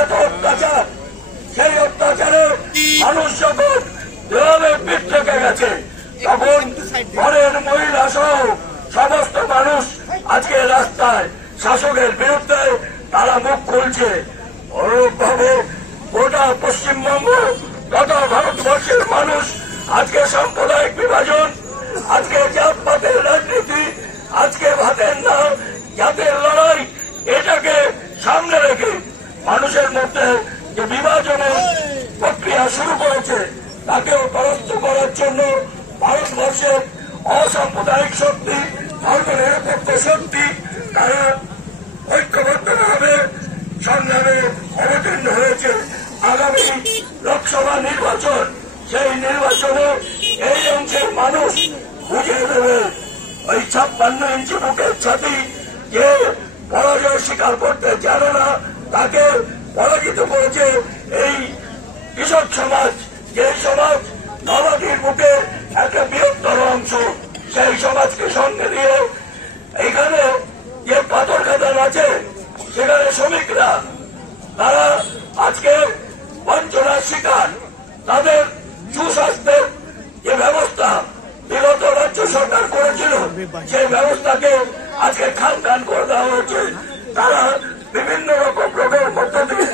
এত অত্যাচার, সেই অত্যাচারে মানুষ যখন দেওয়ালে পিঠ থেকে গেছে, তখন ঘরের মহিলা সহ সমস্ত মানুষ আজকে রাস্তায় শাসকের বিরুদ্ধে তারা মুখ খুলছে। অনুরূপভাবে গোটা পশ্চিমবঙ্গ তথা ভারতবর্ষের মানুষ আজকে সাম্প্রদায়িক বিভাজন, আজকে জাতপাতের রাজনীতি, আজকে ভাতের না জাতের লড়াই, এটাকে সামনে রেখে মানুষের মধ্যে যে বিভাজনের প্রক্রিয়া শুরু করেছে তাকেও পরাস্ত করার জন্য ভারতবর্ষের অসাম্প্রদায়িক শক্তি, ধর্মনিরপেক্ষ শক্তি তারা ঐক্যবদ্ধভাবে সংগ্রামে অবতীর্ণ হয়েছে। আগামী লোকসভা নির্বাচন, সেই নির্বাচনে এই অংশের মানুষ বুঝিয়ে দেবে ওই 56 ইঞ্চি বুকের ছাতি যে পরাজয় স্বীকার করতে জানে না, তাকে পরাজিত করেছে এই কৃষক সমাজ, যে সমাজ নবাদির বুকে একটা বৃহত্তর অংশ। সেই সমাজকে সঙ্গে দিয়ে এখানে যে পাথর খাদান আছে সেখানে শ্রমিকরা তারা আজকে বঞ্চনার শিকার। তাদের সুস্বাস্থ্যের যে ব্যবস্থা বিগত রাজ্য সরকার করেছিল সেই ব্যবস্থাকে আজকে খান খান করে দেওয়া হয়েছে। তারা বিভিন্ন রকম রোগের মধ্য দিয়ে